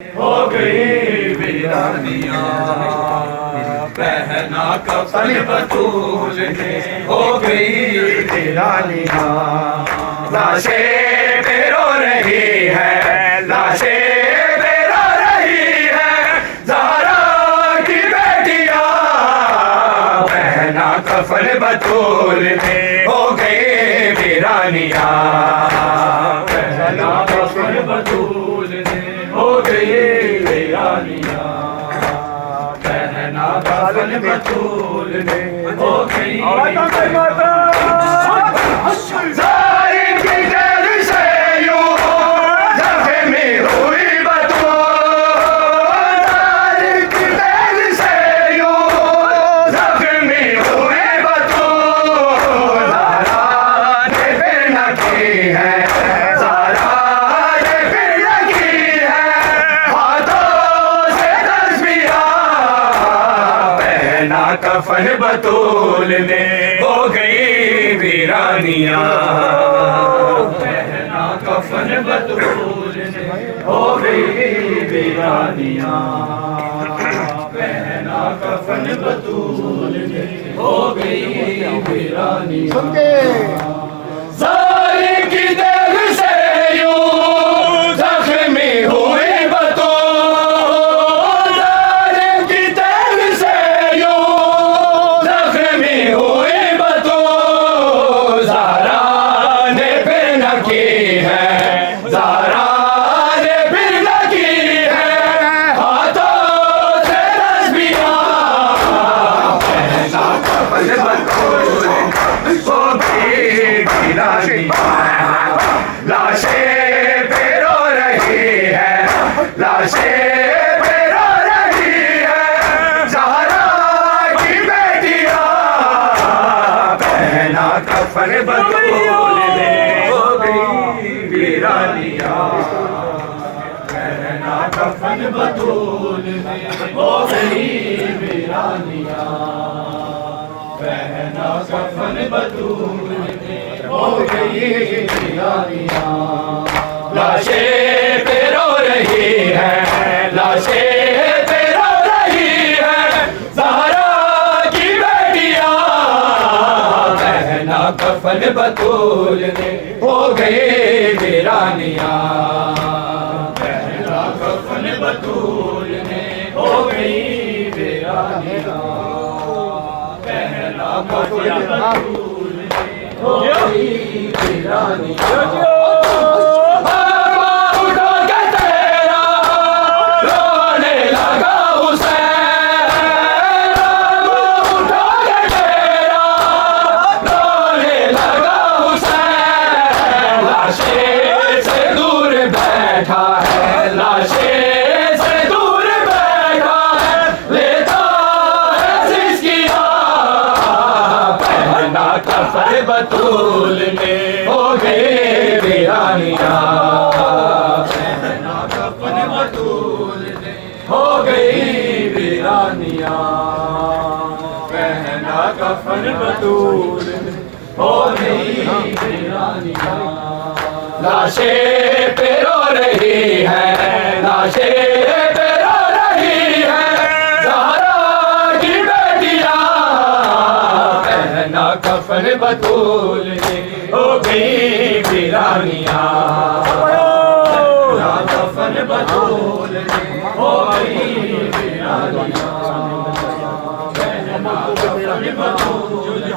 हो गई वीरानियां, पहना कफन बतूल ने। हो गई वीरानियां, लाशें पे रो रही है, लाशें पे रो रही है, ज़हरा की बेटियां, पहना कफन बतूल ने। हो गई वीरानियां, पहना कफन बतूल ने। हो गई वीरानियां, पहना कफन बतूल ने। हो गई जालिम की जेल से यूं ज़ख्मी हुई बतूल, जालिम की जेल से यूं ज़ख्मी हुई बतूल, ज़हरा ने फिर न की है, ज़हरा ने फिर न की है, हाथों से तस्बीहां, पहना कफन बतूल ने। हो गई वीरानियां, पहना कफन बतूल ने। हो गई वीरानियां, पहना कफन बतूल ने। हो गई वीरानियां, जालिम की जेल से यूं ज़ख्मी हुई बतूल, जालिम की जेल से यूं ज़ख्मी हुई बतूल, ज़हरा ने फिर न की है, ज़हरा ने फिर न की है, हाथों से तस्बीहां, पहना कफन बतूल ने। हो गई वीरानियां, लाशें पे रो रही है, लाशें पे रो रही है, ज़हरा की बेटियां, पहना कफन बतूल ने। हो गई वीरानियां, पहना कफन बतूल ने। हो गई वीरानियां, पहना कफन बतूल ने। हो गई वीरानियां, लाशें पे रो रही है, लाशें पे रो रही है, ज़हरा की बेटियां, पहना कफन बतूल ने। हो गई वीरानियां, पहना कफन बतूल ने। हो गई वीरानियां, पहना कफन बतूल ने। हो गई वीरानियां, उठो के तेरा रोने लगा हुसैन, उठो के तेरा रोने लगा हुसैन, लाशें से दूर बैठा है, लाशें से दूर बैठा है, लेता है सिसकियां, पहना कफन बतूल ने। हो गई वीरानियां, पहना कफन बतूल ने। हो गई वीरानियां, पहना कफन बतूल ने। हो गई वीरानियां, लाशें पे रो रही है, लाशें पे रो रही है, ज़हरा की बेटियां, पहना कफन बतूल ने। हो गई वीरानियां, पहना कफन बतूल ने। हो गई वीरानियां, पहना कफन बतूल ने।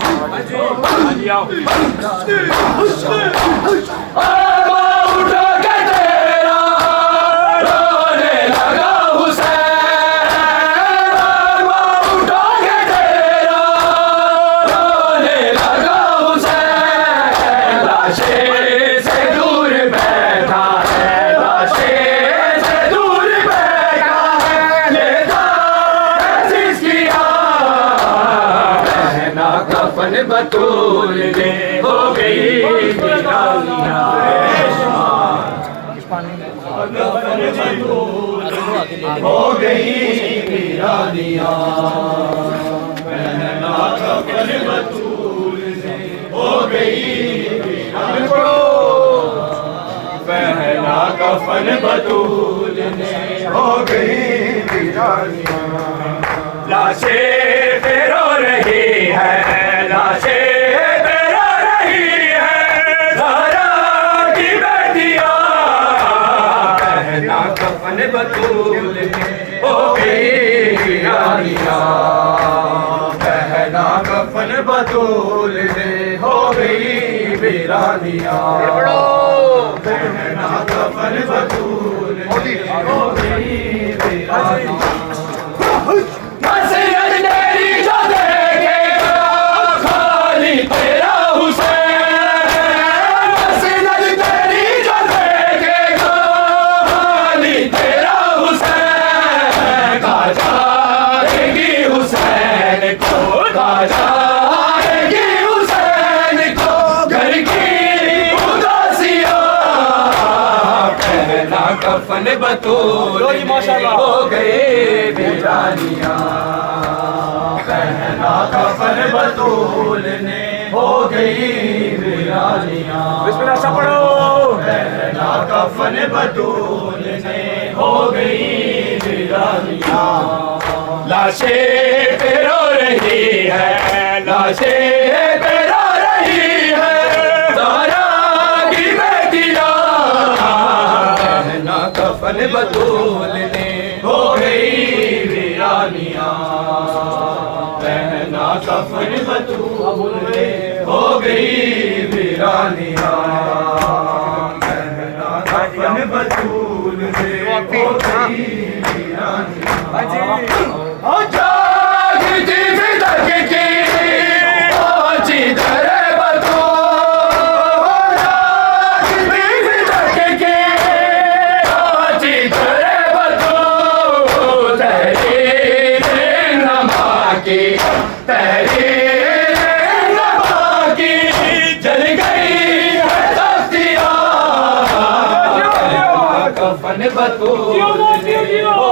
उठो के तेरा रोने लगा हुसैन, उठो के तेरा रोने लगा हुसैन, लाशें से दूर बैठा है, लाशें से दूर बैठा है, लेता है सिसकियां, पहना कफन बतूल ने। हो गई वीरानियां, हो गई वीरानियां, पहना कफन बतूल ने। हो गई वीरानियां, पहना कफन बतूल ने। लाशें पे रो रही है, लाशें पे रो रही है, ज़हरा की बेटियां। पहना कफन बतूल ने हो गई वीरानियां, पहना कफन बतूल ने हो गई वीरानियां, पहना कफन बतूल ने हो गई वीरानियां। मसजिद तेरी जो देखेगा खाली तेरा हुसैन, मसजिद तेरी जो देखेगा खाली तेरा हुसैन। कहा जाएगी हुसैन को, कहा जाएगी हुसैन को घर की उदासियां। पहना कफन बतूल हो गए वीरानियां, पहना कफन बतूल ने हो गई वीरानियां। बिस्मिल्लाह सब पढ़ो। पहना कफन बतूल ने हो गई वीरानियां, लाशें पे रो रही है, लाशें पे रो रही है, ज़हरा की बेटियां। पहना कफन बतूल ने हो गई वीरानियां, पहना कफन बतूल ने हो गई वीरानियां, पहना कफन बतूल ने हो गई वीरानियां। जागती फिदक की पहुंची दरे बतूल, जागती फिदक की पहुंची दरे बतूल। तहरीर नमा की, तहरीर नमा की जल गई है तख्तियां। कफन बतूल ने हो